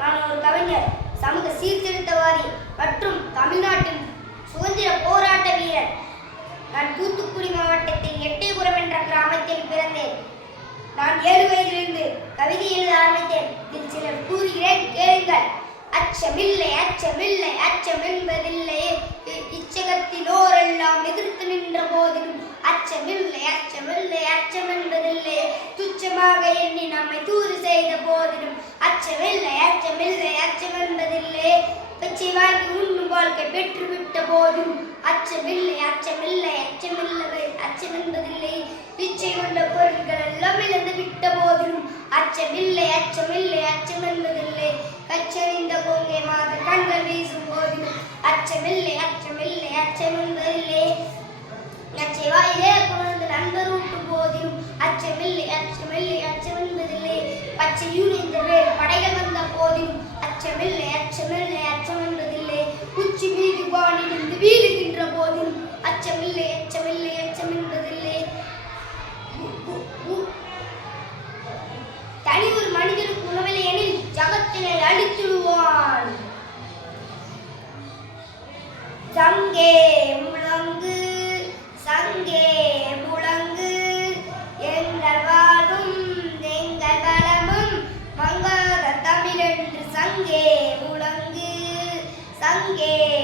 நான் ஒரு கவிஞர். சமூக சீர்திருத்தவாதி மற்றும் தமிழ்நாட்டின் சுதந்திர போராட்ட வீரர். நான் தூத்துக்குடி மாவட்டத்தில் எட்டயபுரம் என்ற கிராமத்தில் பிறந்தேன். நான் ஏழு வயதிலிருந்து கவிதை எழுத ஆரம்பித்தேன். இதில் சிலர் கூறுகிறேன் கேளுங்கள். அச்சமில்லை அச்சமில்லை அச்சம் என்பதில்லையே இச்சகத்தினோரெல்லாம் இச்சகத்திலோரெல்லாம் எதிர்த்து நின்ற போதிலும் அச்சமில்லை அச்சமில்லை அச்சம் என்பதில்லையே துச்சமாக எண்ணி நம்மை தூது செய்த போதிலும் அச்சமில்லை அச்சமில்லை அச்சம் என்பதில்லை பிச்சை வாங்கி உண்ணும் வாழ்க்கை பெற்றுவிட்ட போதும் அச்சமில்லை அச்சமில்லை அச்சமில்லை அச்சம் என்பதில்லை பிச்சை கொண்ட பொருட்கள் எல்லாம் இழந்து விட்ட போதிலும் அச்சமில்லை அச்சமில்லை அச்சம் என்பதில்லை கச்சறிந்த கொங்கை மாத கண்கள் வீசும் போதிலும் அச்சமில்லை அச்சமில்லை அச்சம் என்பதில்லை நச்சை வாயிலே நண்பர் ஊட்டும் போதிலும் அச்சமில்லை அச்சமில்லை அச்சம் என்பதில்லை இந்த பேர் வேறு படைகள் வந்த போதிலும் அச்சமில்லை அச்சமில்லை அச்சம் என்பதில்லை உச்சி மீது வானிலிருந்து வீழுகின்ற போதிலும் அச்சமில்லை அச்சமில்லை மங்காத